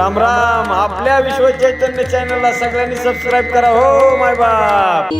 राम राम. आपल्या विश्व चैतन्य चॅनलला सगळ्यांनी सबस्क्राईब करा हो माय बाप.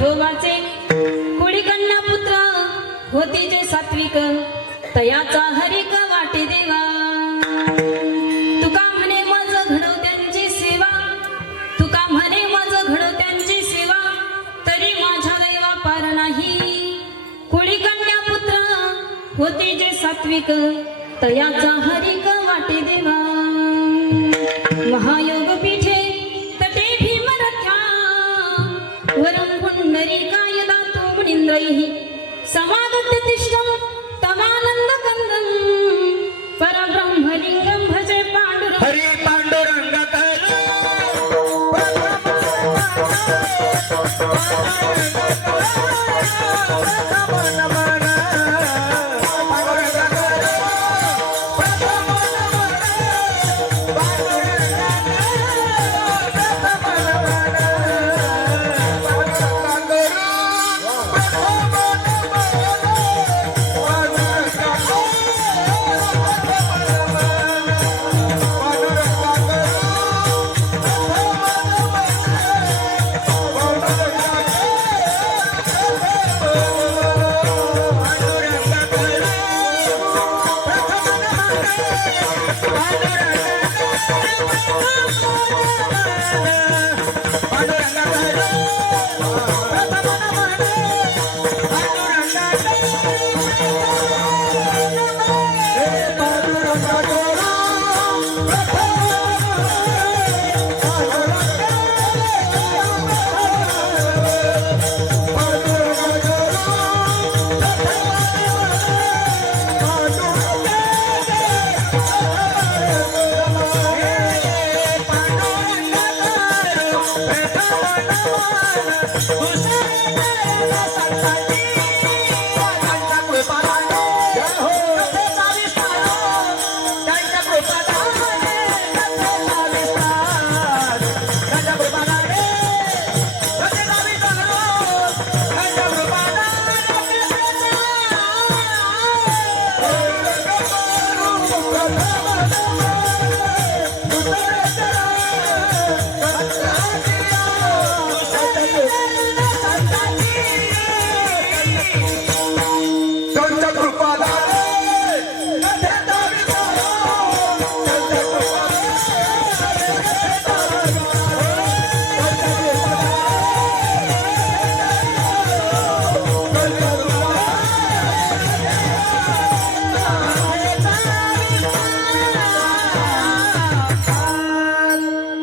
विठोबाचे कुळी कन्या पुत्र होती जे सात्विक तयाचा हरिक वाटे देवा तुका म्हणे मज घडव त्यांची सेवा तुका म्हणे मज घडव त्यांची सेवा तरी माझ्या दैवा पार नाही कुळी कन्या पुत्र होती जे सात्विक तयाचा हरिक वाटे देवा महायोग पीठे तटे भीमरथ्या वरं पुंडरीकाय दातु मुनींद्रैः समागत्य तिष्ठं तमानंद कंदं परब्रह्मलिंगं भजे पांडुरंग हरी पांडुरंग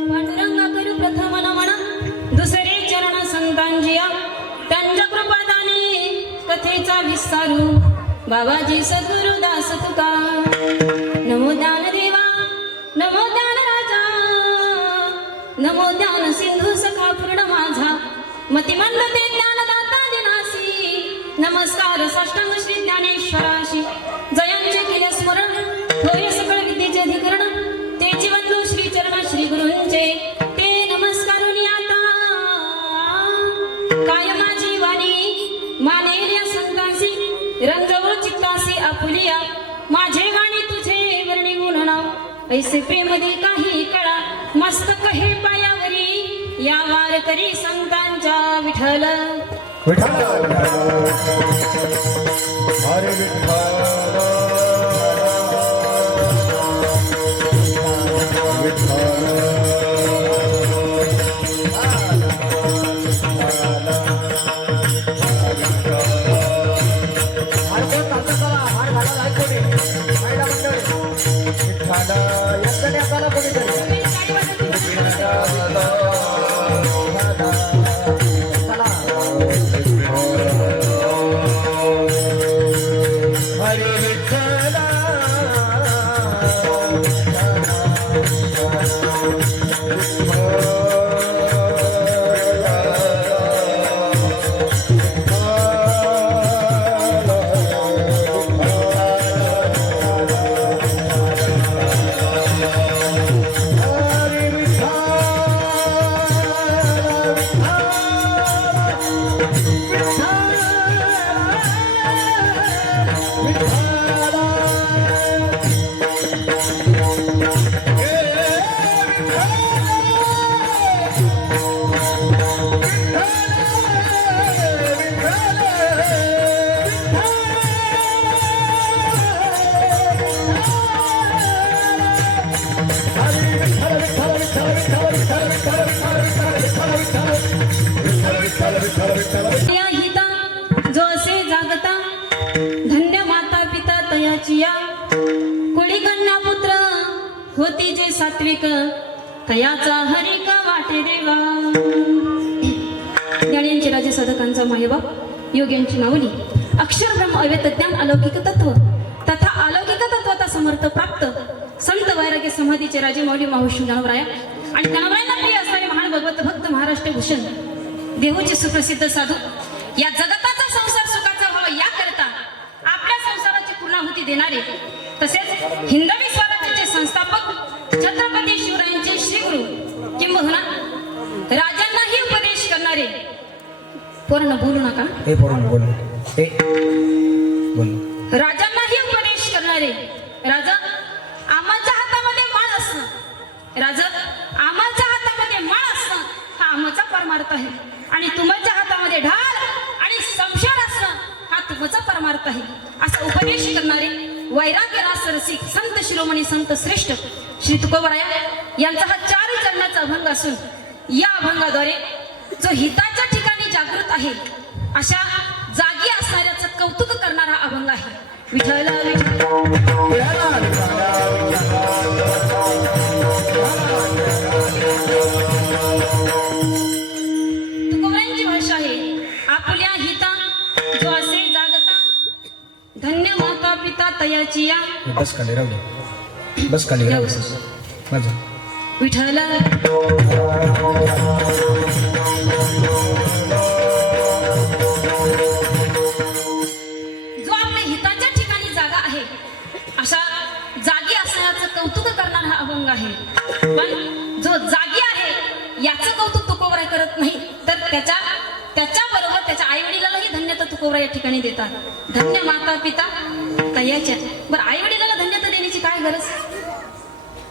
पांडुरंगा करू प्रथम नमन दुसरे चरण संतांजिया त्यांच्या कृपादाने कथेचा विस्तारू बाबाजी सद्गुरु दास तुका नमो ज्ञान देवा नमो ज्ञान राजा नमो ज्ञान सिंधू सखा पूर्ण माझा मतिमंद ते ज्ञानदाता दिनासी नमस्कार साष्टांग श्री ज्ञानेश्वराशी जयांचे केले स्मरण होय सकळ विद्येचे अधिकरण ते जीवंतू श्री चरण श्री गुरूंचे ते नमस्कारुनी आता काय माझी वाणी मानेल या संतांसी रंगव चित्तासी आपुलिया माझे गाणी तुझे वर्णी गुण नाव ऐसे प्रेम दे काही कळा मस्तक हे पायावरी या वारकरी संतांच्या विठ्ठल हरे या हिता जो असे जागता धन्य माता पिता तयाची या कुळी कन्या पुत्र होती जे सात्विक तयाचा हरिक वाटे देवा. ज्ञानींचे राजे साधकांचा मायबाप योग्यांची माऊली अक्षर ब्रह्म अव्यक्त ज्ञान अलौकिक तत्व तथा अलौकिक तत्वाचा समर्थ प्राप्त संत वैराग्य समाधीचे राजे माऊली माहुश्री गणवराया आणि गणवरायांना प्रिय असणारे महान भगवत भक्त महाराष्ट्र भूषण देहूचे सुप्रसिद्ध साधू या जगताचा संसार सुखाचा व्हावा याकरता आपल्या संसाराची पूर्णाहुती देणारे तसेच हिंदवी स्वराज्याचे संस्थापक छत्रपती शिवरायांचे श्रीगुरु किंबहुना राजांनाही उपदेश करणारे पूर्ण बोलू नका राजांनाही उपदेश करणारे राजा आमाच्या हातामध्ये माळ असणं राजा आमाच्या हातामध्ये माळ असणं हा आमचा परमार्थ आहे आणि तुमच्या हातामध्ये ढाल आणि संशय असणं हा तुमचा परमार्थ आहे असा उपदेश करणारे वैराग्य रास रसिक संत शिरोमणी संत श्रेष्ठ श्री तुकोबराया यांचा हा 4 चरणाचा अभंग असून या अभंगाद्वारे जो हिताच्या ठिकाणी जागृत आहे अशा जागी असणाऱ्याचं कौतुक करणारा अभंग आहे. विठ्ठल तुकोबरायांची भाषा आहे आपल्या हिता जो असे जागता धन्य माता पिता तयाची या बस खाली राहू दे बस खाली राहू दे माझं विठ्ठल जो आपल्या हिताच्या ठिकाणी जागा आहे अशा जागी असण्याचं कौतुक करणारा हा अभंग आहे. पण जो जागी आहे याचं कौतुक तुकोबराय करत नाही तर त्याच्याबरोबर त्याच्या आई वडिलालाही धन्यता तुकोबराय या ठिकाणी देतात. धन्य माता पिता तयाच्या बरं आई वडिलाला धन्यता देण्याची काय गरज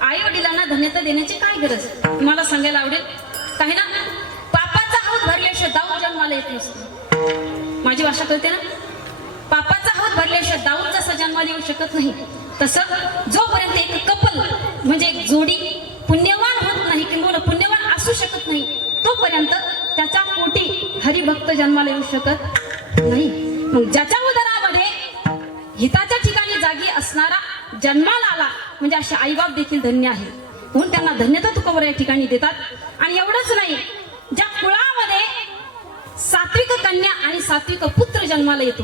आई वडिलांना धन्यता देण्याची काय गरज मला सांगायला आवडेल. काही ना पापाचा हात भरल्याशिवाय दाऊद जन्माला येत नसतो. माझी भाषा कळते ना. पापाचा हात भरल्याशिवाय दाऊद जसा जन्माला येऊ शकत नाही तसं जोपर्यंत एक कपल म्हणजे एक जोडी पुण्यवान होत नाही किंवा पुण्यवान असू शकत नाही तोपर्यंत त्याच्या पोटी हरिभक्त जन्माला येऊ शकत नाही. मग ज्याच्या उदरामध्ये हिताच्या ठिकाणी जागी असणारा जन्माला आला म्हणजे असे आईबाप देखील धन्य आहे म्हणून त्यांना धन्यता तुकोबराय या ठिकाणी देतात. आणि एवढंच नाही ज्या कुळामध्ये सात्विक कन्या आणि सात्विक पुत्र जन्माला येतो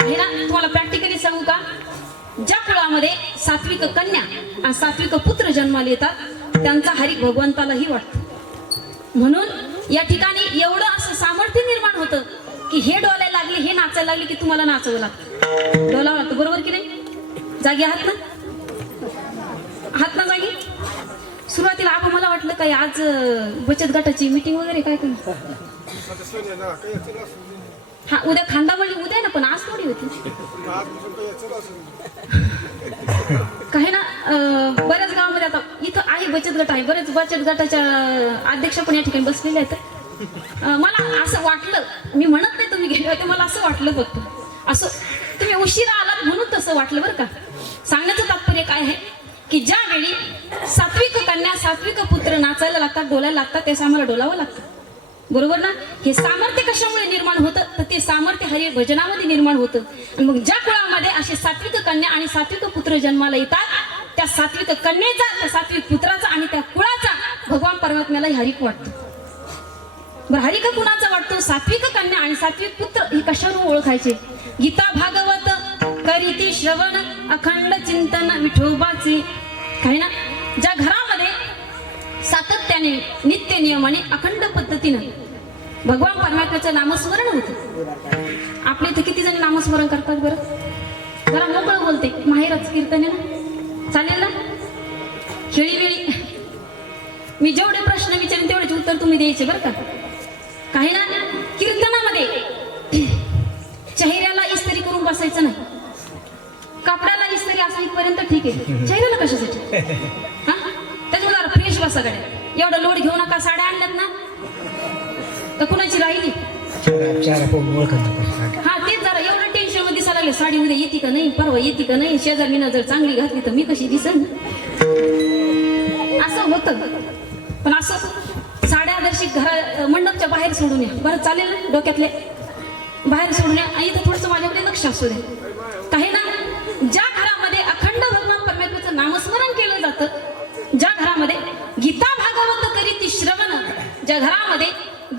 आहे ना तुम्हाला प्रॅक्टिकली सांगू का ज्या कुळामध्ये सात्विक कन्या आणि सात्विक पुत्र जन्माला येतात त्यांचा हरिक भगवंतालाही वाटतं. म्हणून या ठिकाणी एवढं असं सामर्थ्य निर्माण होतं की हे डोलायला लागले हे नाचायला लागले की तुम्हाला नाचावं लागतं डोलावं लागतं. बरोबर की नाही. जागी आहात ना जागी. सुरुवातीला आपण मला वाटलं काय आज बचत गटाची मीटिंग वगैरे काय काय हा उद्या खांदावळी उद्या ना पण आज थोडी होती काही ना. बऱ्याच गावामध्ये आता इथं आहे बचत गट आहे बरेच बचत गटाच्या अध्यक्ष पण या ठिकाणी बसलेले आहेत. मला असं वाटलं मी म्हणत नाही तुम्ही गेले होते मला असं वाटलं फक्त असं तुम्ही उशिरा आलात म्हणून तसं वाटलं बरं का. सांगण्याचं तात्पर्य काय आहे की ज्यावेळी सात्विक कन्या सात्विक पुत्र नाचायला लागतात डोलायला लागतात त्यास आम्हाला डोलावं लागतं. बरोबर ना. हे सामर्थ्य कशामुळे निर्माण होतं तर ते सामर्थ्य हरी भजनामध्ये निर्माण होतं. आणि मग ज्या कुळामध्ये असे सात्विक कन्या आणि सात्विक पुत्र जन्माला येतात त्या सात्विक कन्येचा त्या सात्विक पुत्राचा आणि त्या कुळाचा भगवान परमात्म्यालाही हरिक वाटतो. बरं हरिक कुणाचा वाटतो सात्विक कन्या आणि सात्विक पुत्र हे कशावरून ओळखायचे. गीता भागवत करीती श्रवण अखंड चिंतन विठोबाचे काही ना. ज्या घरामध्ये सातत्याने नित्य नियमाने अखंड पद्धतीनं भगवान परमात्म्याचं नामस्मरण होतं. आपल्या इथे किती जण नामस्मरण करतात बरं. जरा मोकळं बोलते माहेरच कीर्तन ना चालेल ना. खेळी वेळी मी जेवढे प्रश्न विचारेन तेवढेच उत्तर तुम्ही द्यायचे बरं का. काही ना कीर्तनामध्ये चेहऱ्याला इस्त्री करून बसायचं नाही. कपड्याला इस्त्री असं इथपर्यंत ठीक आहे चेहऱ्याला कशासाठी हा त्याच्यामुळे फ्रेश बसा गाड्या. एवढा लोड घेऊ नका. साड्या आणल्यात ना तर कुणाची राहिली हा तेच जरा एवढं टेन्शन मध्ये दिसायला लागले. साडी उद्या येते का नाही परवा येते का नाही शेजारी जर चांगली घातली तर मी कशी दिसन असं होतं. पण असं साड्या जराशी मंडपच्या बाहेर सोडून या. बरं चालेल ना? डोक्यातले बाहेर सोडून या आणि इथं थोडंसं माझ्याकडे लक्ष असू दे. काही ना, ज्या घरामध्ये अखंड भगवान परमेश्वराचं नामस्मरण केलं जातं, ज्या घरामध्ये गीता भागवत करीती श्रवण, ज्या घरामध्ये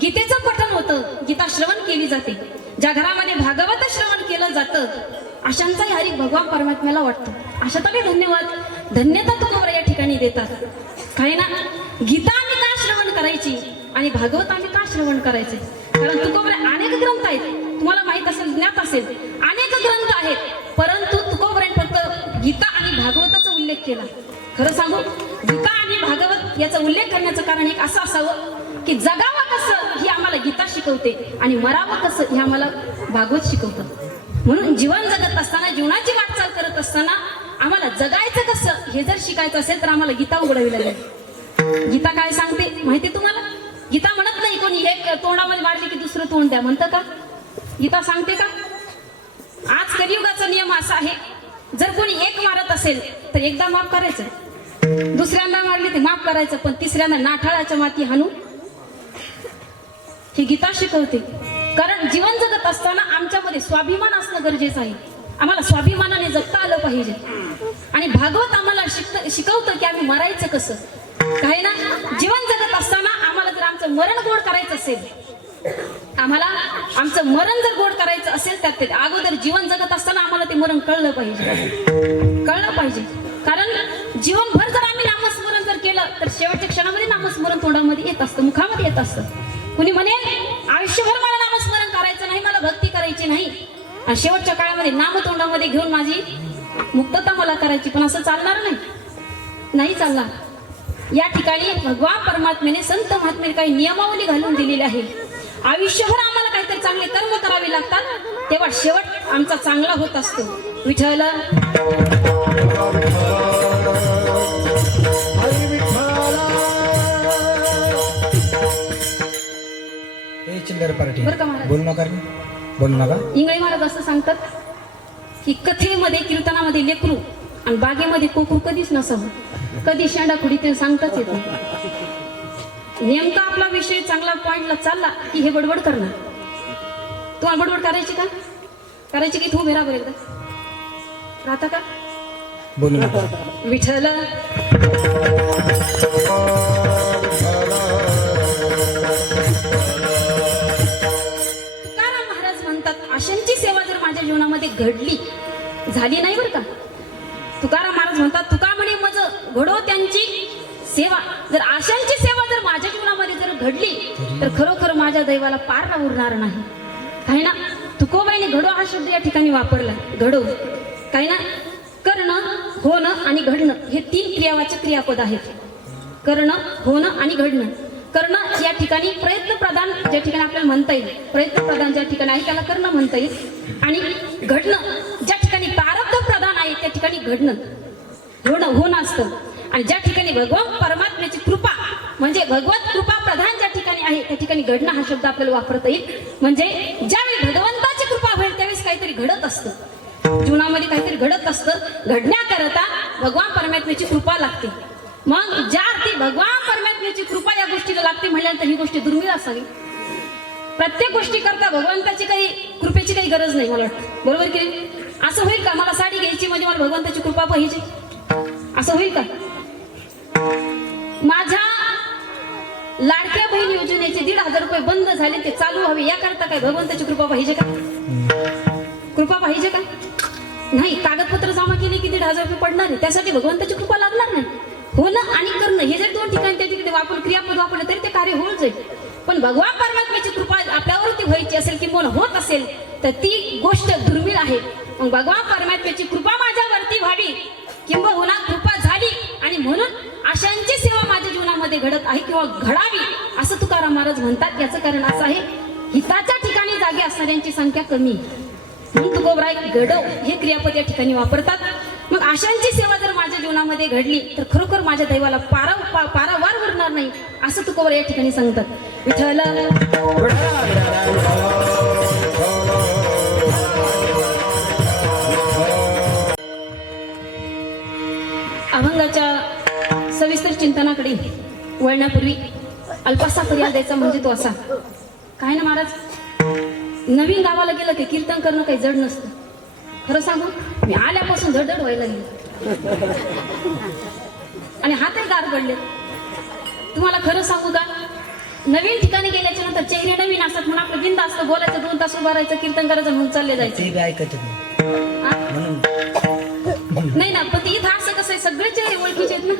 गीतेचं पठण होतं, गीता श्रवण केली जाते, ज्या घरामध्ये भागवत श्रवण केलं जातं, अशांचाही हरी भगवान परमात्म्याला वाटतं. अशातही धन्यवाद, धन्यता तुकोबर या ठिकाणी देतात. काही ना, गीता आम्ही का श्रवण करायची आणि भागवत आम्ही का श्रवण करायचे? कारण तुकोबर अनेक ग्रंथ आहेत, तुम्हाला माहित असेल, ज्ञात असेल, अनेक ग्रंथ आहेत, परंतु तुकोबराने फक्त गीता आणि भागवताचा उल्लेख केला. खरं सांगू, गीता आणि भागवत याचा उल्लेख करण्याचं कारण एक असं असावं की जगावं कसं ही आम्हाला गीता शिकवते आणि मरावं कसं हे आम्हाला भागवत शिकवतं. म्हणून जीवन जगत असताना, जीवनाची वाटचाल करत असताना आम्हाला जगायचं कसं हे जर शिकायचं असेल तर आम्हाला गीता उघडावी लागेल. गीता काय सांगते माहिती तुम्हाला? गीता म्हणत नाही कोणी एक तोंडामध्ये मारली की दुसरं तोंड द्या, म्हणतं का? गीता सांगते का? आज कलियुगाचा नियम असा आहे, जर कोणी एक मारत असेल तर एकदा माफ करायचं, दुसऱ्यांदा मारली तर माफ करायचं, पण तिसऱ्यांदा नाठाळाच्या माती हाणू, ही गीता शिकवते. कारण जीवन जगत असताना आमच्यामध्ये स्वाभिमान असणं गरजेचं आहे. आम्हाला स्वाभिमानाने जगता आलं पाहिजे. आणि भागवत आम्हाला शिकवतं की आम्ही मरायचं कसं. काय ना, जीवन जगत असताना आम्हाला जर आमचं मरण गोड करायचं असेल, आम्हाला आमचं मरण जर गोड करायचं असेल तर ते अगोदर जीवन जगत असताना आम्हाला ते मरण कळलं पाहिजे. कारण जीवनभर जर आम्ही नामस्मरण जर केलं तर शेवटच्या क्षणामध्ये नामस्मरण तोंडामध्ये येत असतं, मुखामध्ये येत असतं. कुणी म्हणेल आयुष्यभर मला नामस्मरण करायचं नाही, मला भक्ती करायची नाही, आणि शेवटच्या काळामध्ये नाम तोंडामध्ये घेऊन माझी मुक्तता मला करायची, पण असं चालणार नाही चालणार. या ठिकाणी भगवान परमात्म्याने, संत महात्म्याने काही नियमावली घालून दिलेली आहे. आयुष्यभर आम्हाला काहीतरी चांगले कर्म करावे लागतात, तेव्हा शेवट आमचा चांगला होत असतो. विठ्ठल चिल्लर पार्टी बरं का महाराज? बोलू नका, बोलू नका. इंगळे महाराज असं सांगतात की कथेमध्ये, कीर्तनामध्ये लेकरू आणि बागेमध्ये कोकरू कधीच नसावं, कधी शेंडा खुडी ते सांगताच येत नाही. नेमका आपला विषय चांगला पॉइंटला चालला की हे बडबड करणार. तुम्हाला बडबड करायची का? करायची की? तू बरोबर एकदा राहता का? बोलू नका. विठ्ठल तुकाराम महाराज म्हणतात, आशांची सेवा जर माझ्या जीवनामध्ये घडली, झाली नाही बरं का. तुकाराम महाराज म्हणतात, तुका म्हणे मज घडो त्यांची सेवा. जर आशांची सेवा जर माझ्या जीवनामध्ये जर घडली तर खरोखर माझ्या दैवाला पार उरणार नाही. काही ना, तुकोबाईने घडो हा शब्द या ठिकाणी वापरला. घडो काही ना, करणं, होणं आणि घडणं हे 3 क्रियावाचक क्रियापद आहेत. करणं, होणं आणि घडणं. करणं या ठिकाणी प्रयत्न प्रधान ज्या ठिकाणी आपल्याला म्हणता येईल, प्रयत्न प्रधान ज्या ठिकाणी आहे त्याला करणं म्हणता येईल. आणि घडणं ज्या ठिकाणी प्रारब्ध प्रधान आहे त्या ठिकाणी घडणं, होणं असतं. आणि ज्या ठिकाणी भगवान परमात्म्याची कृपा म्हणजे भगवत कृपा प्रधान ज्या ठिकाणी आहे त्या ठिकाणी घडणं हा शब्द आपल्याला वापरता येईल. म्हणजे ज्यावेळी भगवंताची कृपा होईल त्यावेळेस काहीतरी घडत असतं, जीवनामध्ये काहीतरी घडत असतं. घडण्याकरता भगवान परमात्म्याची कृपा लागते. मग ज्या अर्थी भगवान परमात्म्याची कृपा या गोष्टीला लागते म्हटल्यानंतर ही गोष्ट दुर्मिळ असावी. प्रत्येक गोष्टी करता भगवंताची काही कृपेची काही गरज नाही, मला वाटतं. बरोबर की नाही? असं होईल का मला साडी घ्यायची म्हणजे मला भगवंताची कृपा पाहिजे, असं होईल का? माझ्या लाडक्या बहीण योजनेचे 1,500 रुपये बंद झाले, ते चालू व्हावे याकरता काय भगवंताची कृपा पाहिजे का? कृपा पाहिजे का? नाही. कागदपत्र जमा केली की 1,500 रुपये पडणार आहे, त्यासाठी भगवंताची कृपा लागणार नाही. होणं आणि करणं हे जर 2 ठिकाणी त्या ठिकाणी आपण क्रियापद वापरलं तरी ते कार्य होऊन जाईल. पण भगवान परमात्म्याची कृपा आपल्यावरती व्हायची असेल किंवा होत असेल तर ती गोष्ट दुर्मिळ आहे. मग भगवान परमात्म्याची कृपा माझ्यावरती व्हावी किंबहुना कृपा झाली आणि म्हणून आशांची सेवा माझ्या जीवनामध्ये घडत आहे किंवा घडावी असं तुकाराम महाराज म्हणतात. याचं कारण असं आहे, हिताच्या ठिकाणी जागे असणाऱ्यांची संख्या कमी, म्हणून तुकोबराय घडव हे क्रियापद या ठिकाणी वापरतात. मग आशांची सेवा जर माझ्या जीवनामध्ये घडली तर खरोखर माझ्या दैवाला पारावार उरणार नाही असं तुकोबर या ठिकाणी सांगतात. विठ्ठल अभंगाच्या सविस्तर चिंतनाकडे वळण्यापूर्वी अल्पासा पर्याय द्यायचा म्हणजे तो असा. काय ना महाराज, नवीन गावाला गेलं की कीर्तन करणं काही जड नसतं. खरं सांगू, मी आल्यापासून धडधड व्हायला लागली आणि हातही गार पडले. तुम्हाला खरं सांगू का, नवीन ठिकाणी गेल्याच्या नंतर चेहरे नवीन असतात म्हणून आपलं बिंद असतं, बोलायचं 2 तास उभं राहायचं, कीर्तन करायचं म्हणून चालले जायचं. ते बी ऐकत नाही हा? म्हणून. नाही ना, पण इथं असं कसं आहे, सगळे चेहरे ओळखीचे आहेत ना.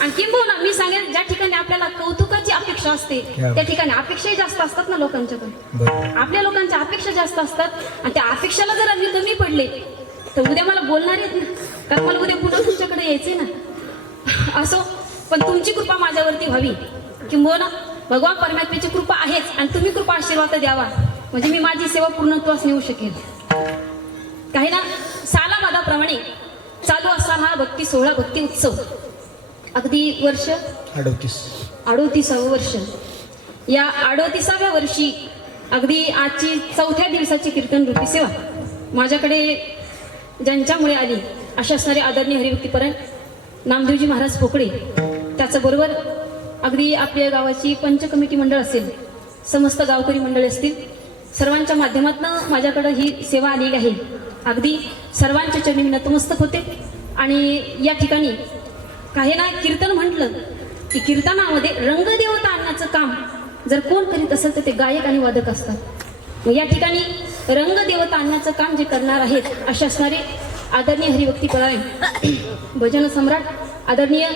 आणि किंबहुना मी सांगेन, ज्या ठिकाणी आपल्याला कौतुकाची अपेक्षा असते त्या ठिकाणी अपेक्षाही जास्त असतात ना लोकांच्याकडे. बरोबर. आपल्या लोकांच्या अपेक्षा जास्त असतात आणि त्या अपेक्षाला जर मी कमी पडले तर उद्या मला बोलणार आहेत ना, कारण मला उद्या पुन्हा तुमच्याकडे यायचंय ना. असो, पण तुमची कृपा माझ्यावरती व्हावी, किंबहुना भगवान परमात्म्याची कृपा आहेच आणि तुम्ही कृपा आशीर्वाद द्यावा, म्हणजे मी माझी सेवा पूर्णत्वास नेऊ शकेल. काही ना, सालामादाप्रमाणे चालू असताना हा भक्ती सोहळा, भक्ती उत्सव अगदी वर्ष 38वे वर्ष. या 38व्या वर्षी अगदी आजची 4थ्या दिवसाची कीर्तन रूपी सेवा माझ्याकडे ज्यांच्यामुळे आली अशा असणारे आदरणीय हरिभक्तीपरायण नामदेवजी महाराज पोकळे, त्याचबरोबर अगदी आपल्या गावाची पंच कमिटी मंडळ असेल, समस्त गावकरी मंडळी असतील, सर्वांच्या माध्यमातून माझ्याकडे ही सेवा आलेली आहे. अगदी सर्वांच्या चरणी मी नतमस्तक होते. आणि या ठिकाणी काही ना, कीर्तन म्हटलं की कीर्तनामध्ये रंगदेवता आणण्याचं काम जर कोण करीत असेल तर ते गायक आणि वादक असतात. मग या ठिकाणी रंगदेवता आणण्याचं काम जे करणार आहेत असे असणारे आदरणीय हरिभक्तीपरायण भजन सम्राट आदरणीय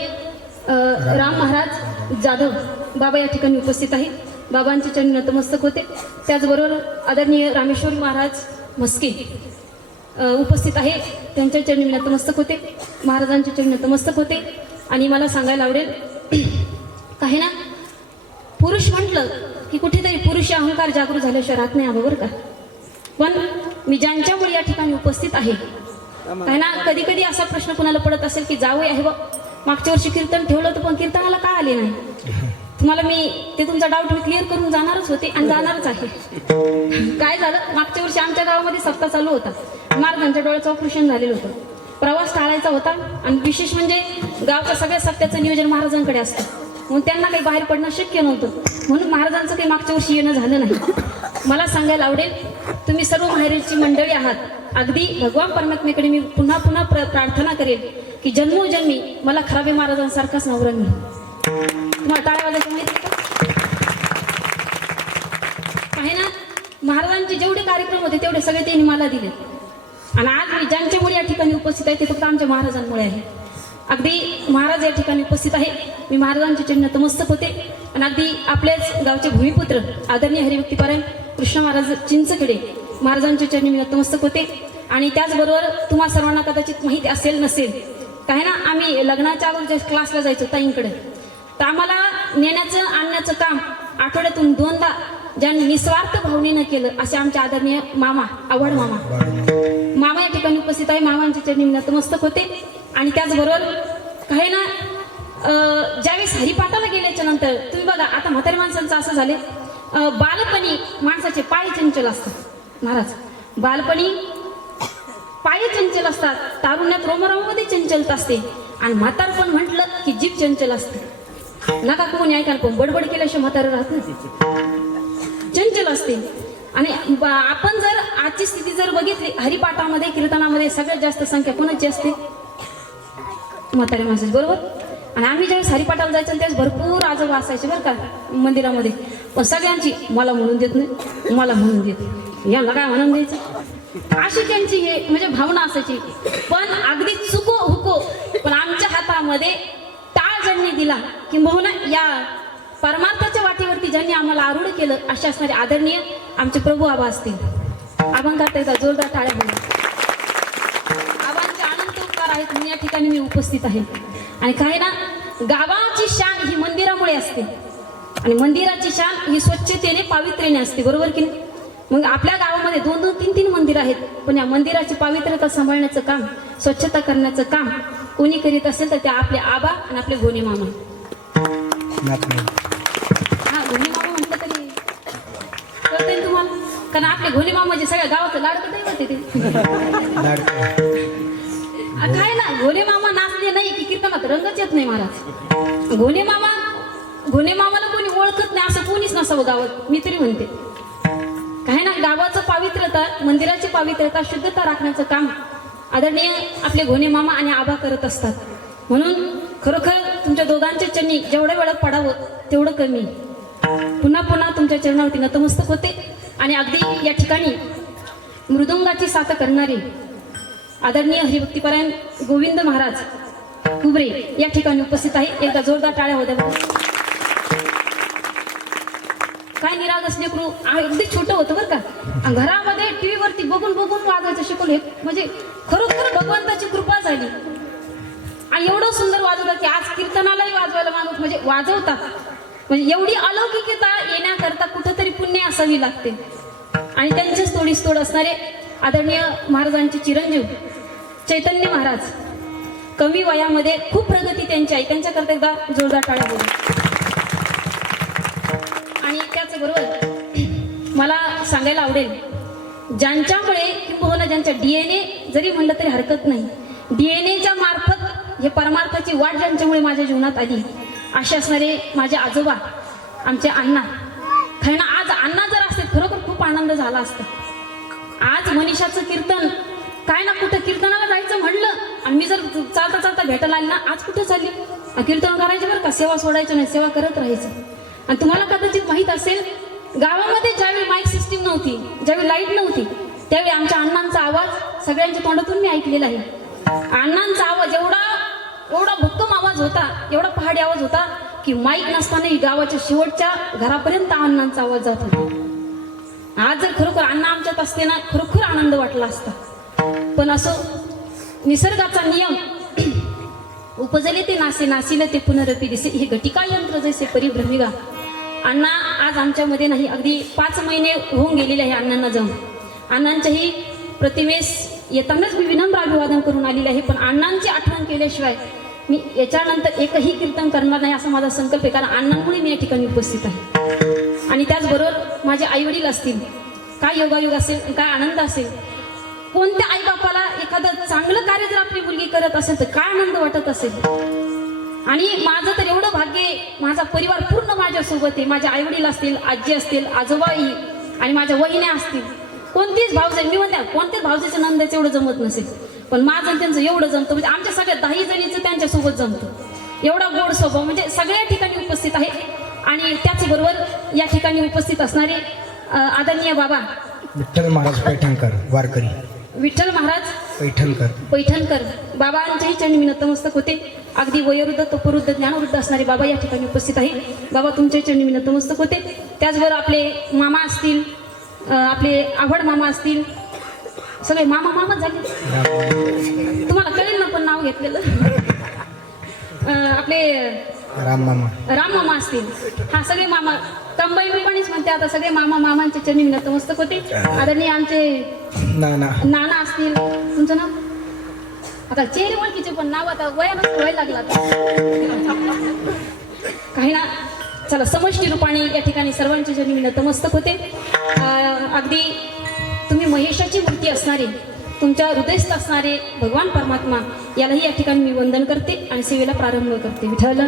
राम महाराज जाधव बाबा या ठिकाणी उपस्थित आहेत. बाबांच्या चरणी नतमस्तक होते. त्याचबरोबर आदरणीय रामेश्वरी महाराज म्हस्के उपस्थित आहे, त्यांच्या चरणी नतमस्तक होते. महाराजांच्या चरणी नतमस्तक होते. आणि मला सांगायला आवडेल, काही ना, पुरुष म्हटलं की कुठेतरी पुरुष अहंकार जागृत झाल्याशिवाय राहत नाही, बरोबर का. पण मी ज्यांच्यामुळे या ठिकाणी उपस्थित आहे, काही ना, कधी कधी असा प्रश्न कुणाला पडत असेल की जावई आहे बा, मागच्या वर्षी कीर्तन ठेवलं होतं पण कीर्तनाला का आले नाही. तुम्हाला मी ते तुमचा डाऊट मी क्लिअर करून जाणारच होते आणि जाणारच आहे. काय झालं, मागच्या वर्षी आमच्या गावामध्ये सप्ताह चालू होता. महाराजांच्या डोळ्याचं ऑपरेशन झालेलं होतं. प्रवास टाळायचा होता आणि विशेष म्हणजे गावच्या सगळ्या सत्याचं नियोजन महाराजांकडे असतं, म्हणून त्यांना काही बाहेर पडणं शक्य नव्हतं. म्हणून महाराजांचं काही मागच्या वर्षी येणं झालं नाही. मला सांगायला आवडेल, तुम्ही सर्व माहेरची मंडळी आहात. अगदी भगवान परमात्म्याकडे मी पुन्हा पुन्हा प्रार्थना करेल की जन्मोजन्मी मला खराबे महाराजांसारखाच नवरा मिळेल. तुम्हाला टाळ्या वाजायचं माहिती का. आहे ना, महाराजांचे जेवढे कार्यक्रम होते तेवढे सगळे त्यांनी मला दिले. आणि आज मी ज्यांच्यामुळे या ठिकाणी उपस्थित आहे ते फक्त आमच्या महाराजांमुळे आहे. अगदी महाराज या ठिकाणी उपस्थित आहे. मी महाराजांच्या चरणी नतमस्तक होते. आणि अगदी आपलेच गावचे भूमिपुत्र आदरणीय हरिभक्तीपरायण कृष्ण महाराज चिंचखेडे महाराजांच्या चरणी मी नतमस्तक होते. आणि त्याचबरोबर तुम्हा सर्वांना कदाचित माहिती असेल नसेल, काय ना, आम्ही लग्नाच्या अगोदर क्लासला जायचो ताईंकडे, तर आम्हाला नेण्याचं आणण्याचं काम आठवड्यातून 2दा ज्यांनी निस्वार्थ भावनेनं केलं असे आमचे आदरणीय मामा, आवड मामा या ठिकाणी उपस्थित आहे. मामांच्या चरणी नतमस्तक होते. आणि त्याचबरोबर काही ना, ज्यावेळेस हरिपाठाला गेल्याच्या नंतर तुम्ही बघा, आता म्हातारी माणसांचं असं झाले, बालपणी माणसाचे पाय चंचल असतात. महाराज, बालपणी पाय चंचल असतात, तारुण्यात रोमरामध्ये चंचलता असते, आणि म्हातारपण म्हटलं की जीभ चंचल असते. नका कोणी ऐकायला, पण बडबड केल्याशिवाय म्हातारं राहत नाही, चंचल असते. आणि आपण जर आजची स्थिती जर बघितली, हरिपाठामध्ये कीर्तनामध्ये सगळ्यात जास्त संख्या कोणाची असते, म्हातारे माणसाची, बरोबर. आणि आम्ही ज्यावेळेस हरिपाठाला जायचं त्यावेळेस भरपूर आजोबा असायचे बरं का मंदिरामध्ये, पण सगळ्यांची मला म्हणून देत नाही, मला म्हणून देत, याला काय म्हणून द्यायचं, अशी त्यांची हे म्हणजे भावना असायची. पण अगदी चुको हुको, पण आमच्या हातामध्ये टाळ ज्यांनी दिला, किंबहुना या परमार्थाच्या वाटेवरती ज्यांनी आम्हाला आरूढ केलं अशा असणारे आदरणीय आमचे प्रभू आबा असतील. आबांकरता एकदा जोरदार टाळ्या बोला. आबांचे अनंत उपकार आहेत म्हणून या ठिकाणी मी उपस्थित आहे. आणि काय ना, गावाची शान ही मंदिरामुळे असते आणि मंदिराची शान ही स्वच्छतेने पावित्र्याने असते, बरोबर की नाही. मग आपल्या गावामध्ये 2-2, 3-3 मंदिर आहेत, पण या मंदिराची पावित्र्यता सांभाळण्याचं काम, स्वच्छता करण्याचं काम कोणी करीत असेल तर ते आपले आबा आणि आपले गोने मामा. हा, गोने मामा म्हटलं तरी कळतंय तुम्हाला, कारण आपले गोने मामा जे सगळ्या गावाचं लाडकं दैवत आहे ते. काय ना, गोने मामा नाचले नाही की कीर्तनात रंगच येत नाही महाराज. गोने घोणे मामाला कोणी ओळखत नाही असं कोणीच नसावं गावात, मी तरी म्हणते. काय ना, गावाचं पावित्र्यता, मंदिराची पावित्र्यता, शुद्धता राखण्याचं काम आदरणीय आपले घोणे मामा आणि आबा करत असतात. म्हणून खरोखर तुमच्या दोघांच्या चरणी जेवढ्या वेळा पडावं तेवढं कमी. पुन्हा पुन्हा तुमच्या चरणावरती नतमस्तक होते. आणि अगदी या ठिकाणी मृदुंगाची साथ करणारे आदरणीय हरिभक्तीपरायण गोविंद महाराज कुबरे या ठिकाणी उपस्थित आहे. एकदा जोरदार टाळ्या होत्या. काय निरागस लेकरू, अगदी छोटं होतं बरं का. घरामध्ये टीव्ही वरती बघून बघून वाजवायचं शिकवलं. म्हणजे खरोखर भगवंताची कृपा झाली. आणि एवढं सुंदर वाजवतात की आज कीर्तनालाही वाजवायला माणूस म्हणजे वाजवतात. म्हणजे एवढी अलौकिकता येण्याकरता कुठंतरी पुण्य असावी लागते. आणि त्यांचेच तोडीस तोड असणारे आदरणीय महाराजांचे चिरंजीव चैतन्य महाराज, कमी वयामध्ये खूप प्रगती त्यांची आहे. त्यांच्याकरता एकदा जोरदार टाळ्या बोलू. आणि त्याचबरोबर मला सांगायला आवडेल, ज्यांच्यामुळे किंबहुना ज्यांच्या DNA जरी म्हणलं तरी हरकत नाही, DNAच्या मार्फत हे परमार्थाची वाट ज्यांच्यामुळे माझ्या जीवनात आली, असे असणारे माझे आजोबा, आमचे अण्णा. खरं ना, आज अण्णा जर असते खरोखर खूप आनंद झाला असता. आज मनीषाचं कीर्तन, काय ना, कुठं कीर्तनाला जायचं म्हणलं आणि मी जर चालता चालता भेटायला आली ना, आज कुठं चालली, कीर्तन करायचं बरं का, सेवा सोडायचं नाही, सेवा करत राहायचं. आणि तुम्हाला कदाचित माहीत असेल, गावामध्ये ज्यावेळी माईक सिस्टीम नव्हती, ज्यावेळी लाईट नव्हती, त्यावेळी आमच्या अण्णांचा आवाज सगळ्यांच्या तोंडातून मी ऐकलेला आहे. अण्णांचा आवाज एवढा भक्कम आवाज होता, एवढा पहाडी आवाज होता की माईक नसतानाही गावाच्या शेवटच्या घरापर्यंत अण्णांचा आवाज जात होता. आज जर खरोखर अण्णा आमच्यात असते ना, खरोखर आनंद वाटला असता. पण असं निसर्गाचा नियम, उपजले ते नासे, नासिले ते पुनरपी दिसे, हे घटिका यंत्र जैसे परिभ्रमिगा. अण्णा आज आमच्यामध्ये नाही. अगदी 5 महिने होऊन गेलेले आहे अण्णांना जाऊन. अण्णांच्याही प्रतिमेस येतानाच मी विनम्र अभिवादन करून आलेले आहे. पण अण्णांची आठवण केल्याशिवाय मी याच्यानंतर एकही कीर्तन करणार नाही असा माझा संकल्प आहे. कारण अण्णांमुळे मी या ठिकाणी उपस्थित आहे. आणि त्याचबरोबर माझे आईवडील असतील, काय योगायोग असेल, काय आनंद असेल. कोणत्या आईबापाला एखादं चांगलं कार्य जर आपली मुलगी करत असेल तर काय आनंद वाटत असेल. आणि माझं तर एवढं भाग्य आहे, माझा परिवार पूर्ण माझ्यासोबत आहे. माझे आईवडील असतील, आजी असतील, आजोबाई आणि माझ्या वहिन्या असतील. कोणतीच भावजाई, मी म्हणते कोणत्याच भावजेचं नंदाचं एवढं जमत नसेल, पण माझं त्यांचं एवढं जमतं. म्हणजे आमच्या सगळ्या 10 जणीचं त्यांच्यासोबत जमतं. एवढा गोड स्वभाव, म्हणजे सगळ्या ठिकाणी उपस्थित आहे. आणि त्याचबरोबर या ठिकाणी उपस्थित असणारे आदरणीय बाबा विठ्ठल महाराज पैठणकर, वारकरी विठ्ठल महाराज पैठणकर बाबांच्याही चरणी मी नतमस्तक होते. अगदी वयोवृद्ध, तपोवृद्ध, ज्ञानवृद्ध असणारे बाबा या ठिकाणी उपस्थित आहे. बाबा तुमच्या चरणी मी नतमस्तक होते. त्याचबरोबर आपले मामा असतील, आपले आवड मामा असतील, सगळे मामाच झाले. तुम्हाला कळेल ना पण नाव घेतलेलं. आपले राम मामा असतील. हा, सगळे मामा कंबाई मी पणच म्हणते. आता सगळे मामांच्या चरणी मी नतमस्तक होते. आदरणीय आमचे नाना असतील. तुमचं नाव आता चेहरे ओळखीचे, पण नाव आता वयानच व्हायला लागला. काही ना, चला, समष्टी रूपाने या ठिकाणी सर्वांच्या चरणी मी नतमस्तक होते. अगदी तुम्ही महेशाची मूर्ती असणारे, तुमच्या हृदयस्थ असणारे भगवान परमात्मा यालाही या ठिकाणी मी वंदन करते आणि सेवेला प्रारंभ करते. विठ्ठल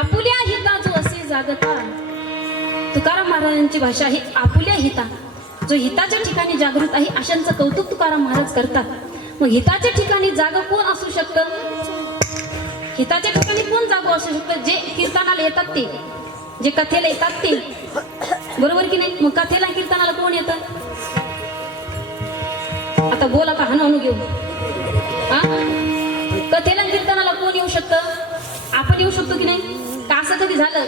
आपुल्या हिता जो असे जागता. तुकाराम महाराजांची भाषा आहे आपुल्या हिता. जो हिताच्या ठिकाणी जागृत आहे अशांचं कौतुक तुकाराम महाराज करतात. मग हिताच्या ठिकाणी जाग कोण असू शकतं? हिताच्या ठिकाणी कोण जागो असू शकतं? जे कीर्तनाला येतात ते, जे कथेला येतात ते, बरोबर की नाही? मग कथेला कीर्तनाला कोण येतं? आता बोला का हनू घेऊ. कथेला कीर्तनाला कोण येऊ शकतं? आपण येऊ शकतो की नाही? का असं कधी झालं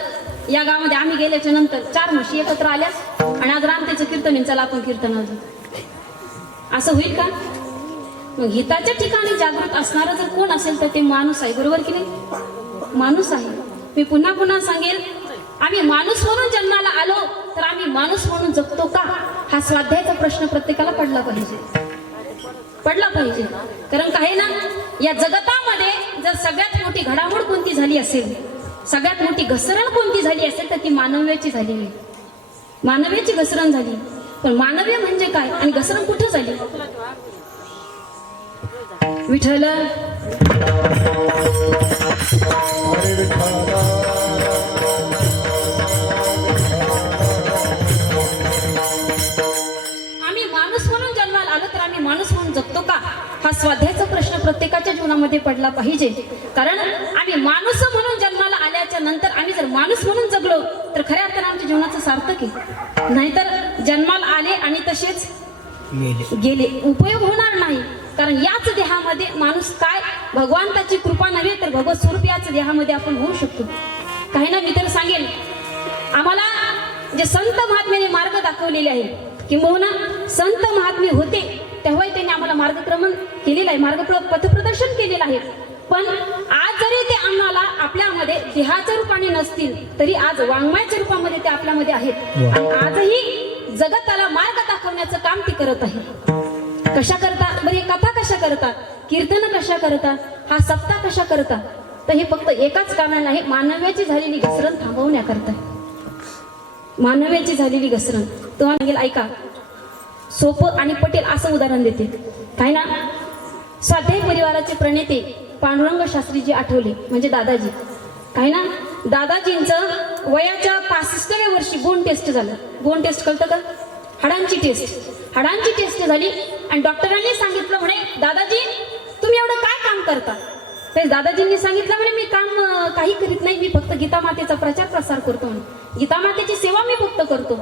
या गावामध्ये आम्ही गेल्याच्या नंतर 4 म्हशी एकत्र आल्या आणि आज रामतेचं कीर्तन, चला आपण कीर्तनाला, असं होईल का? मग हिताच्या ठिकाणी जागृत असणारा जर कोण असेल तर ते माणूस आहे. बरोबर की नाही? माणूस आहे. मी पुन्हा पुन्हा सांगेल, आम्ही माणूस म्हणून जन्माला आलो तर आम्ही माणूस म्हणून जगतो का, हा स्वाध्यायाचा प्रश्न प्रत्येकाला पडला पाहिजे. कारण काय ना, या जगतामध्ये जर सगळ्यात मोठी घडामोड कोणती झाली असेल, सगळ्यात मोठी घसरण कोणती झाली असेल तर ती मानव्याची झालेली. मानव्याची घसरण झाली. पण मानवीय म्हणजे काय आणि घसरण कुठं झाली? विठ्ठल आम्ही माणूस म्हणून जन्माला आलो तर आम्ही माणूस म्हणून जगतो का? हा स्वाध्यायाचा प्रश्न प्रत्येकाच्या जीवनामध्ये पडला पाहिजे. कारण आम्ही माणूस म्हणून जन्माला आल्याच्या नंतर आम्ही जर माणूस म्हणून जगलो तर खऱ्या अर्थानं आमच्या जीवनाचं सार्थक आहे. नाहीतर जन्माला आले आणि तसेच गेले, उपयोग होणार नाही. कारण याच देहामध्ये माणूस काय भगवंताची कृपा नव्हे तर भगवत स्वरूप याच देहामध्ये आपण होऊ शकतो. काही ना मी तर सांगेन, आम्हाला जे संत महात्म्याने मार्ग दाखवलेले आहे, किंबहुना संत महात्मे होते तेव्हाही त्यांनी आम्हाला मार्गक्रमण केलेलं आहे, पथप्रदर्शन केलेलं आहे. पण आज जरी ते आम्हाला आपल्यामध्ये देहाच्या रूपाने नसतील तरी आज वाङ्मयाच्या रूपामध्ये ते आपल्यामध्ये आहेत. आणि आजही जगताला मार्ग दाखवण्याचं काम ते करत आहे. कशा करता बरे? कथा कशा करता, कीर्तन कशा करता, हा सप्ताह कशा करता? तर हे फक्त एकाच कारण आहे, मानव्याची झालेली घसरण थांबवण्याकरता. मानव्याची झालेली घसरण तुम्हाला सांगेल, ऐका. सोपं आणि पटेल असं उदाहरण देते. काय ना, स्वाध्याय परिवाराचे प्रणेते पांडुरंग शास्त्रीजी आठवले, म्हणजे दादाजी. काय ना, दादाजींचं वयाच्या 65व्या वर्षी बोन टेस्ट झालं. बोन टेस्ट कळतं का? हाडांची टेस्ट झाली आणि डॉक्टरांनी सांगितलं म्हणे, दादाजी तुम्ही एवढं काय काम करता? तर दादाजींनी सांगितलं म्हणे, मी काम काही करीत नाही, मी फक्त गीता मातेचा प्रचार प्रसार करतो म्हणे, गीता मातेची सेवा मी फक्त करतो.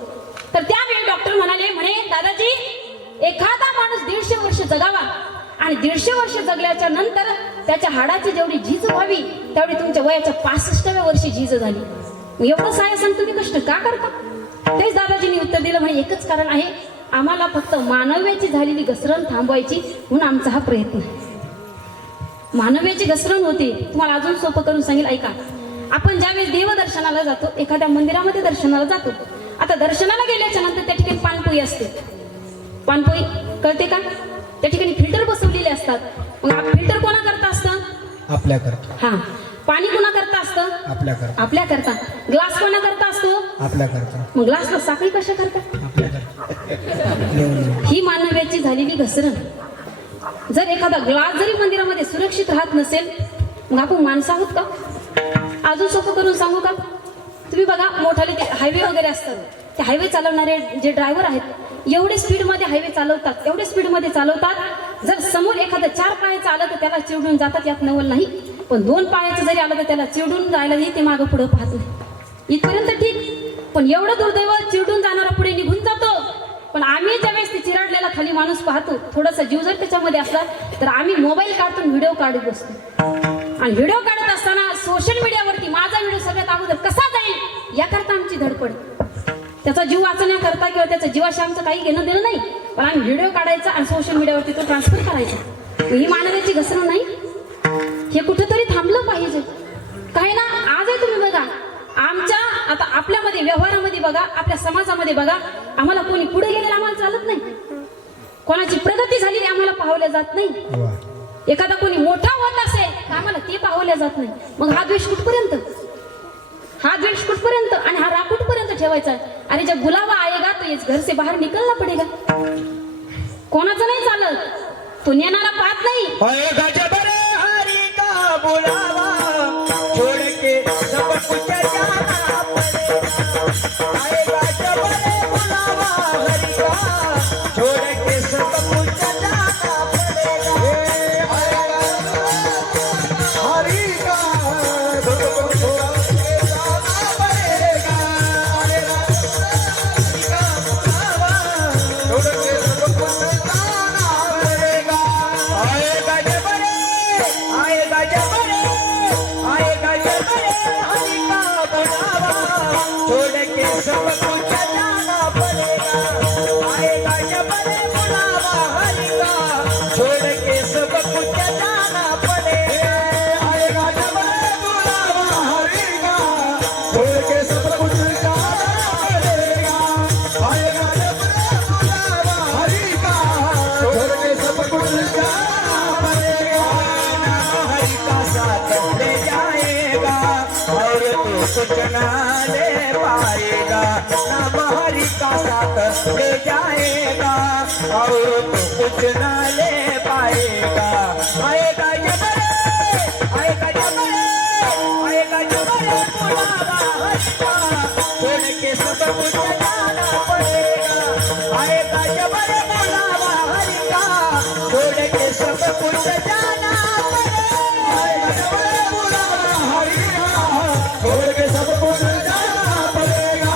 तर त्यावेळी डॉक्टर म्हणे दादाजी, एखादा माणूस 150 वर्ष जगावा आणि 150 वर्ष जगल्याच्या नंतर त्याच्या हाडाची जेवढी झीज व्हावी तेवढी तुमच्या वयाच्या 65व्या वर्षी झीज झाली. एवढं सायसन तुम्ही कष्ट का करता? तेच दादाजींनी उत्तर दिलं म्हणे, एकच कारण आहे, आम्हाला फक्त मानव्याची झालेली घसरण थांबवायची म्हणून आमचा हा प्रयत्न आहे. मानव्याची घसरण होते. तुम्हाला अजून सोपं करून सांगेल, ऐका. आपण ज्यावेळेस देवदर्शनाला जातो, एखाद्या मंदिरामध्ये दर्शनाला जातो, आता दर्शनाला गेल्याच्या नंतर त्या ठिकाणी पानपोई असते. पानपोई कळते का? त्या ठिकाणी फिल्टर बसवलेले असतात. मग हा फिल्टर कोणाकरता असतं? आपल्याकरता. हा. पाणी कोणाकरता असतं? आपल्याकरता. ग्लास कोणाकरता असतो? आपल्याकरता. मग ग्लासला साखळी कशा करता? ही मानव्याची झालेली घसरण. जर एखादा ग्लास जरी मंदिरामध्ये सुरक्षित राहत नसेल मग आपण माणसं आहोत का? अजून सोपं करून सांगू का? तुम्ही बघा, मोठाले ते हायवे वगैरे असतात, ते हायवे चालवणारे जे ड्रायव्हर आहेत एवढे स्पीडमध्ये हायवे चालवतात, जर समोर एखादं 4 पायाचं आलं तर त्याला चिडून जातात, यात नवल नाही. पण 2 पायाचं जरी आलं तर त्याला चिडून जायलाही ते मागं पुढं पाहत नाही. इथपर्यंत ठीक. पण एवढं दुर्दैव, चिडून जाणारा पुढे निघून जातो. पण आम्ही ज्यावेळेस ते चिराडलेला खाली माणूस पाहतो, थोडासा जीव जर त्याच्यामध्ये असला तर आम्ही मोबाईल काढतो, व्हिडिओ काढत बसतो. आणि व्हिडिओ काढत असताना सोशल मीडियावरती माझा व्हिडिओ सगळ्यात अगोदर कसा जाईल याकरता आमची धडपड. त्याचा जीव वाचण्याकरता किंवा त्याच्या जीवाशी आमचं काही घेणं देणं नाही, पण आम्ही व्हिडिओ काढायचा आणि सोशल मीडियावरती तो ट्रान्सफर करायचा. ही मानवाची घसरण नाही? हे कुठेतरी थांबलं पाहिजे. काय ना, आजही तुम्ही बघा, आमच्या आता आपल्यामध्ये व्यवहारामध्ये बघा, आपल्या समाजामध्ये बघा, आम्हाला कोणी पुढे गेलेलं आम्हाला चालत नाही, कोणाची प्रगती झालेली आम्हाला पाहवल्या जात नाही. एखादा कोणी मोठा होत असेल तर आम्हाला ते पाहवल्या जात नाही. मग हा द्वेष कुठपर्यंत? आणि हा राग कुठपर्यंत ठेवायचा? अरे जब बुलावा आएगा तो इस घर से बाहर निकलना पडेगा. कोणाचं नाही चालत, तो नेणारा पाहत नाही. हरी का बुलावा छोड़ के सब कुछ जाना पड़ेगा. आएगा जब बुलावा हरी का छोड़ के सब कुछ जाना पड़ेगा. हरी का सब कुछ जाना पड़ेगा. आएगा जब बुलावा हरि का छोड़ के सब कुछ जाना पड़ेगा. आएगा जब बुलावा हरि का छोड़ के सब कुछ जाना पड़ेगा. आएगा जब बुलावा हरि का छोड़ के सब कुछ जाना पड़ेगा. हरि का साथ ले जाएगा और तो कुछ ना ले पाएगा, नाम हरि का साथ ले जाएगा, और तो कुछ ना ले पाएगा। आएगा जब आएगा जब आएगा जब बुलावा हरि का, छोड़ के सब कुछ जाना पड़ेगा। आएगा जब बुलावा हरि का, छोड़ के सब कुछ जाना पड़ेगा। आएगा जब बुलावा हरि का, छोड़ के सब कुछ जाना पड़ेगा।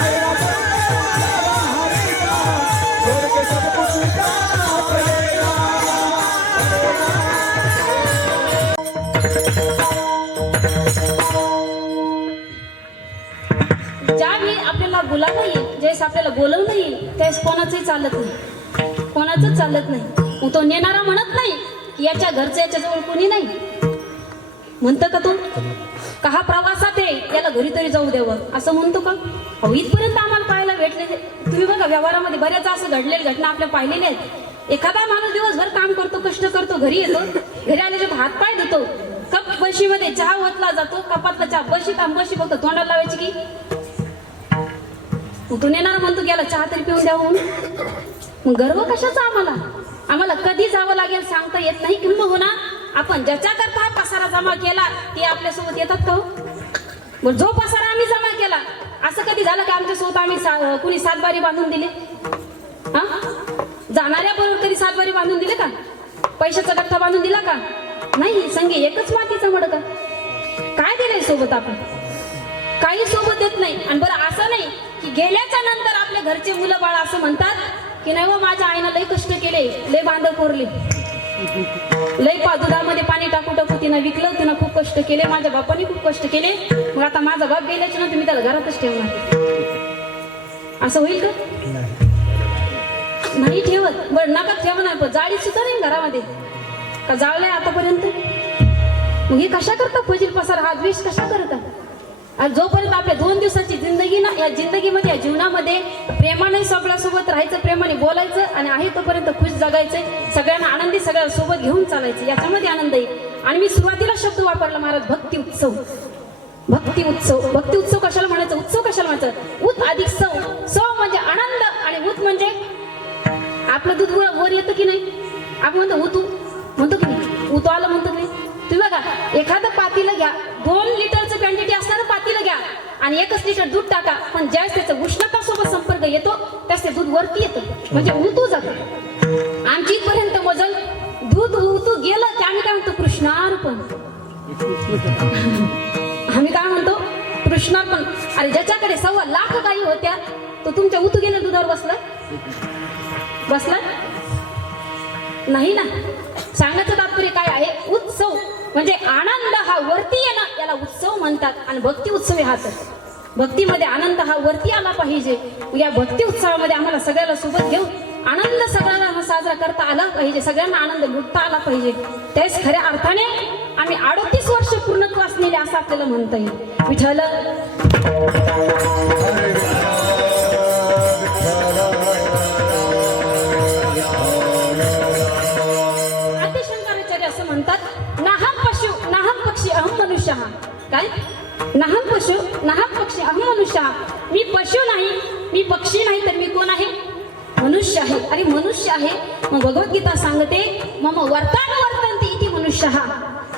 आएगा जब बुलावा हरि का, छोड़ के सब कुछ जाना पड़ेगा। ज्या वेळी आपल्याला बोलावं येईल, ज्यावेळेस आपल्याला बोलवलं येईल, त्यावेळेस कोणाचंही चालत नाही, कोणाचंच चालत नाही. मग तो नेणारा म्हणत नाही की याच्या घरचं याच्याजवळ कोणी नाही, म्हणतं का तो का हा प्रवासात आहे, याला घरी तरी जाऊ द्यावं असं म्हणतो का? अहो, इथपर्यंत आम्हाला पाहायला भेटले. तुम्ही बघा, व्यवहारामध्ये बऱ्याच असं घडलेल्या घटना आपल्या पाहिलेल्या आहेत. एखादा माणूस दिवसभर काम करतो, कष्ट करतो, घरी येतो, घरी आल्याचे हात पाय धुतो, कप बशीमध्ये चहा ओतला जातो, कपातला चहा बशी फक्त तोंडाला लावायची की तो नेणारा म्हणतो की याला चहा तरी पिऊन द्यावं म्हणून. मग गर्व कशाचा आम्हाला कधी जावं लागेल सांगता येत नाही. किंबहुना आपण ज्याच्याकरता हा पसारा जमा केला ते आपल्यासोबत येतात का हो? बरं, जो पसारा आम्ही जमा केला असं कधी झालं का आमच्यासोबत आम्ही कुणी सातबारी बांधून दिले? हा, जाणाऱ्या बरोबर तरी सातबारी बांधून दिले का? पैशाचा गठ्ठा बांधून दिला का? नाही. संगे एकच मातीचा मडका. काय दिलंय सोबत आपण? काही सोबत येत नाही. आणि बरं, असं नाही की गेल्याच्या नंतर आपल्या घरचे मुलं बाळ असं म्हणतात की नाही हो, माझ्या आईनं लय कष्ट केले, लय बांध कोरले, लय दुधामध्ये पाणी टाकू टाकू तिनं विकलं, तिनं खूप कष्ट केले, माझ्या बापाने खूप कष्ट केले, मग आता माझा बाप गेल्याच्या नंतर मी त्याला घरातच ठेवणार. असं होईल का? नाही ठेवत. बरं, नका ठेवणार, पण जाळी सुद्धा नाही घरामध्ये का? जाळलंय आतापर्यंत. मग हे कशा करता फजील पसार, हा द्वेष कशा करता? आणि जोपर्यंत आपल्या 2 दिवसाची जिंदगी ना, या जिंदगीमध्ये, या जीवनामध्ये प्रेमाने सगळ्यासोबत राहायचं, प्रेमाने बोलायचं, आणि आहे तोपर्यंत खुश जगायचंय, सगळ्यांना आनंदी, सगळ्या सोबत घेऊन चालायचं, याच्यामध्ये आनंद आहे. आणि मी सुरुवातीला शब्द वापरला महाराज, भक्ती उत्सव. भक्ती उत्सव. भक्ती उत्सव कशाला म्हणायचं? उत्सव कशाला म्हणायचं? उत अधिक सव. सव म्हणजे आनंद, आणि उत म्हणजे आपलं दूध वर येतं की नाही? आपण म्हणतो उतू, म्हणतो की नाही? उतू आलं म्हणतो की नाही? तुम्ही बघा, एखादं पातीला घ्या, 2 लिटरचं क्वांटिटी असणारं पातीला घ्या आणि 1 लिटर दूध टाका, पण ज्यावेळेस त्याचा उष्णतासोबत संपर्क येतो त्यावेळेस ते दूध वरती येतं, म्हणजे उतू जातं. आमची इथपर्यंत वजन दूध उतू गेलं की आम्ही काय म्हणतो? कृष्णार्पण. आम्ही काय म्हणतो? कृष्णार्पण. अरे, ज्याच्याकडे 1.25 लाख गायी होत्या तो तुमच्या उतू गेल्या दुधावर बसला नाही ना. सांगण्याचं तात्पर्य काय आहे? उत्सव म्हणजे आनंद हा वरती येणं, याला उत्सव म्हणतात. आणि भक्ती उत्सव हा, तर भक्तीमध्ये आनंद हा वरती आला पाहिजे. या भक्ती उत्सवामध्ये आम्हाला सगळ्याला सोबत घेऊन आनंद सगळ्यांना साजरा करता आला पाहिजे, सगळ्यांना आनंद लुटता आला पाहिजे. त्याच खऱ्या अर्थाने आम्ही 38 वर्ष पूर्णत्व असलेले असं आपल्याला म्हणता येईल. विठ्ठल असं म्हणतात, नाहम पशु नाहम पक्षी अहम मनुष्य. काय? नाहम पशु नाहम पक्षी अहम मनुष्य. मी पशु नाही, मी पक्षी नाही, तर मी कोण आहे? मनुष्य आहे. अरे, मनुष्य आहे. मग भगवद्गीता सांगते, मम वर्तान वर्तन्ते इति मनुष्य.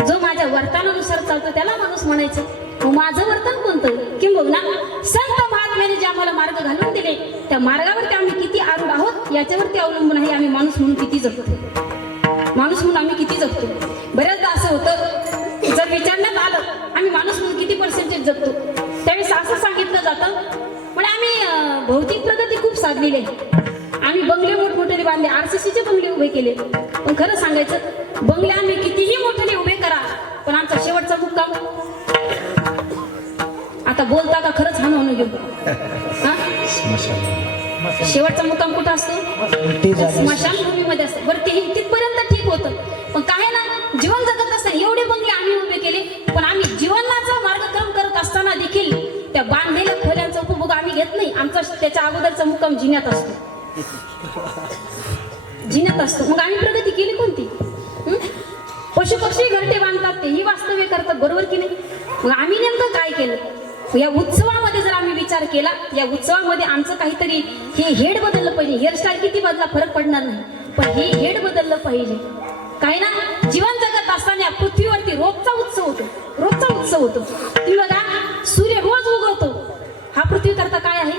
जो माझ्या वर्तनानुसार चालतो त्याला माणूस म्हणायचं. मग माझं वर्तन कोणतं? किंबहुना संत महात्म्याने जे आम्हाला मार्ग घालून दिले त्या मार्गावरती आम्ही किती आरूढ आहोत याच्यावरती अवलंबून आहे आम्ही माणूस म्हणून किती जगतो. माणूस म्हणून आम्ही किती जगतो? बऱ्याचदा असं होतं, जर विचारण्यात आलं आम्ही माणूस म्हणून किती पर्सेंटेज जगतो, त्यावेळेस असं सांगितलं जातं, म्हणजे आम्ही भौतिक प्रगती खूप साधलेली आहे, आम्ही बंगले मोठमोठे बांधले, RCCचे बंगले उभे केले. पण खरं सांगायचं, बंगले आम्ही कितीही मोठे उभे करा, पण आमचा शेवटचा मुक्काम आता बोलता का खरंच हा म्हणून घेऊ, शेवटचा मुक्काम कुठं असतो? स्मशानभूमीमध्ये असतो. बरं, ते तिथपर्यंत ठीक होतं, पण काय ना, जीवन जगत असताना एवढे बंगले आम्ही उभे केले, पण आम्ही जीवनाचा मार्गक्रम करत असताना देखील त्या बांधलेल्या खोल्यांचा उपभोग आम्ही घेत नाही. आमचा त्याच्या अगोदरचा मुक्काम जिन्यात असतो. मग आम्ही प्रगती केली कोणती? पशु पक्षी घरटे बांधतात, तेही वास्तव्य करतात, बरोबर की नाही? मग आम्ही नेमकं काय केलं? या उत्सवामध्ये जर आम्ही विचार केला या उत्सवामध्ये आमचं काहीतरी हे हेड बदललं पाहिजे. हेअरस्टाईल किती बदला फरक पडणार नाही, पण हे हेड बदललं पाहिजे. काय ना, जीवन जगत असताना पृथ्वीवरती रोजचा उत्सव होतो, रोजचा उत्सव होतो. तुम्ही बघा, सूर्य रोज उगवतो. हा पृथ्वी करता काय आहे?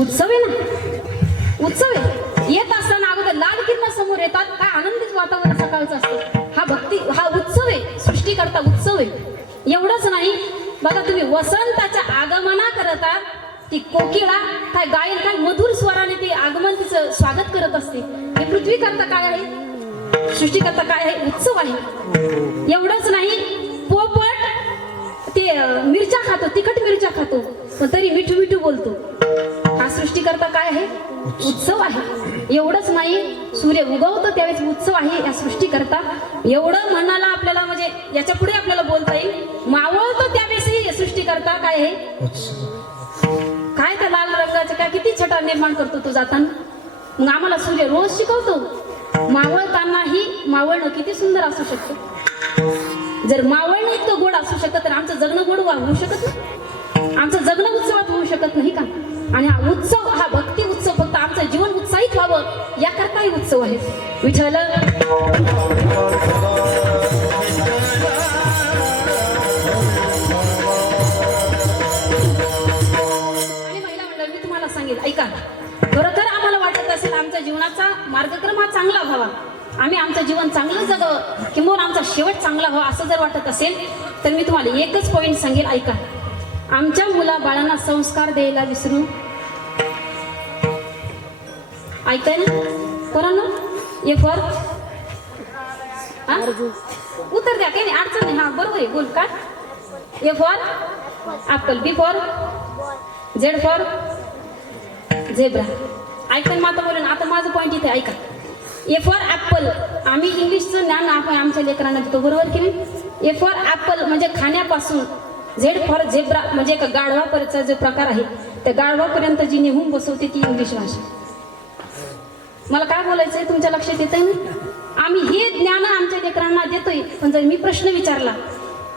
उत्सव आहे ना, उत्सव आहे. येत असताना अगोदर लाल किरण समोर येतात. काय आनंदीच वातावरण सकाळचं असतं. हा भक्ती, हा उत्सव आहे, सृष्टीकरता उत्सव आहे. एवढंच नाही, बघा तुम्ही, वसंताच्या आगमना करता ती कोकिळा काय गायन, काय मधुर स्वराने ते आगमन तिचं स्वागत करत असते. हे पृथ्वी करता काय आहे? सृष्टीकरता काय आहे? उत्सव आहे. एवढंच नाही, पोपट ते मिरच्या खातो, तिखट मिरच्या खातो, पण तरी मिठू मिठू बोलतो. हा सृष्टीकरता काय आहे? उत्सव आहे. एवढंच नाही, सूर्य उगवतो त्यावेळेस उत्सव आहे या सृष्टीकरता. एवढं मनाला आपल्याला म्हणजे याच्या पुढे आपल्याला बोलता येईल. मावळतो त्यावेळेसही सृष्टीकरता काय आहे? काय त्या लाल रंगाचं काय किती छटा निर्माण करतो तो जाताना. मग आम्हाला सूर्य रोज शिकवतो मावळतानाही मावळणं किती सुंदर असू शकतं. जर मावळणं इतकं गोड असू शकत तर आमचं जगणं गोड होऊ शकत नाही, आमचं जगणं उत्सवात होऊ शकत नाही का. आणि हा उत्सव, हा भक्ती उत्सव फक्त आमचं जीवन उत्साहित व्हावं याकरताही उत्सव आहे. विठ्ठल सांगेल, ऐका, खरोखर आम्हाला वाटत असेल आमच्या जीवनाचा मार्गक्रम हा चांगला व्हावा, आम्ही आमचं जीवन चांगलं जगावं, किंवा आमचा शेवट चांगला व्हावा असं जर वाटत असेल तर मी तुम्हाला एकच पॉइंट सांगेल, ऐका. आमच्या मुला बाळांना संस्कार द्यायला विसरू. ऐकाय ना पोरांनो? ए फॉर उत्तर द्या, काही नाही, अडचण नाही. हा बरोबर आहे, बोल. का? A for apple, B for Z for zebra. ऐकन माता बोलून आता माझं पॉइंट इथे ऐका. ए फॉर ऍपल, आम्ही इंग्लिशचं ज्ञान आपण आमच्या लेकरांना देतो, बरोबर की नाही? ए फॉर ऍपल म्हणजे खाण्यापासून, झेड फॉर झेब्रा म्हणजे एका गाढवापर्यंतचा जो प्रकार आहे त्या गाढवापर्यंत जी नेहून बसवते ती इंग्लिश भाषा. मला काय बोलायचंय तुमच्या लक्षात येतंय ना? आम्ही हे ज्ञान आमच्या लेकरांना देतोय, पण जर मी प्रश्न विचारला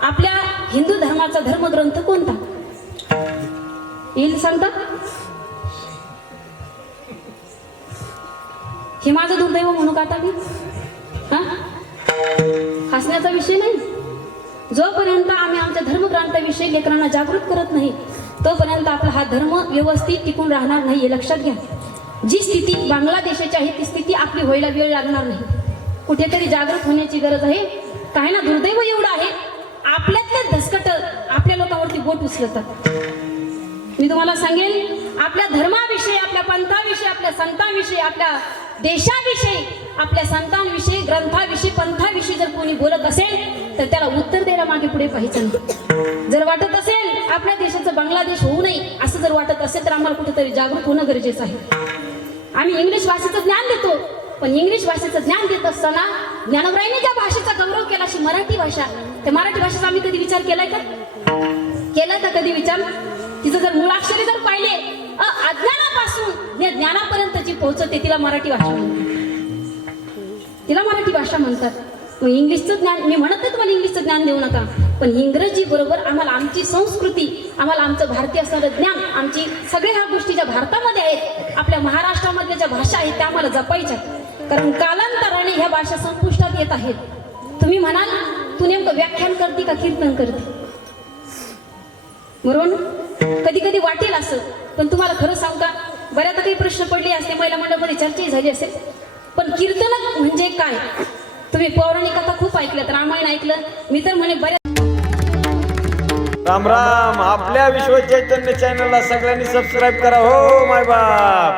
आपल्या हिंदू धर्माचा धर्मग्रंथ कोणता येईल सांगता? हे माझं दुर्दैव म्हणू का आता मी? हसण्याचा विषय नाही. जोपर्यंत आम्ही आमच्या धर्मग्रंथाविषयी लेकरांना जागृत करत नाही तोपर्यंत आपला हा धर्म व्यवस्थित टिकून राहणार नाही, हे लक्षात घ्या. जी स्थिती बांगलादेशाची आहे ती स्थिती आपली व्हायला वेळ लागणार नाही. कुठेतरी जागृत होण्याची गरज आहे. काय ना, दुर्दैव एवढं आहे आपल्यातले धसकट आपल्या लोकांवरती बोट उचलतात. मी तुम्हाला सांगेन, आपल्या धर्माविषयी, आपल्या पंथाविषयी, आपल्या संतांविषयी, आपल्या देशाविषयी, आपल्या संतांविषयी, ग्रंथाविषयी, पंथाविषयी जर कोणी बोलत असेल तर त्याला उत्तर द्यायला मागे पुढे पाहायचं नाही. जर वाटत असेल आपल्या देशाचं बांगलादेश होऊ नये असं जर वाटत असेल तर आम्हाला कुठेतरी जागरूक होणं गरजेचं आहे. आम्ही इंग्लिश भाषेचं ज्ञान देतो, पण इंग्लिश भाषेचं ज्ञान देत असताना ज्ञानोबरायांनी ज्या भाषेचा गौरव केला अशी मराठी भाषा, त्या मराठी भाषेचा आम्ही कधी विचार केलाय का? केला का कधी विचार? तिचं जर मूळाक्षरे जर पाहिले, अज्ञानापासून या ज्ञानापर्यंत जी पोहोचते तिला मराठी भाषा म्हणतात, तिला मराठी भाषा म्हणतात. मग इंग्लिशचं ज्ञान, मी म्हणत नाही तुम्हाला इंग्लिशचं ज्ञान देऊ नका, पण इंग्रजी बरोबर आम्हाला आमची संस्कृती, आम्हाला आमचं भारतीय असणारं ज्ञान, आमची सगळ्या ह्या गोष्टी ज्या भारतामध्ये आहेत, आपल्या महाराष्ट्रामधल्या ज्या भाषा आहेत त्या आम्हाला जपायच्या. कारण कालांतराने ह्या भाषा संपुष्टात येत आहेत. तुम्ही म्हणाल तू नेमकं व्याख्यान करते का कीर्तन करते? बरोबर ना? कधी कधी वाटेल असं, पण तुम्हाला खरं सांगू का, बऱ्याचदा काही प्रश्न पडले असते, महिला मंडळामध्ये चर्चाही झाली असेल, पण कीर्तन म्हणजे काय? तुम्ही पौराणिक कथा खूप ऐकल्यात, रामायण ऐकलं, मी तर म्हणे बऱ्याच. राम राम. आपल्या विश्व चैतन्य चॅनलला सगळ्यांनी सबस्क्राईब करा हो माय बाप.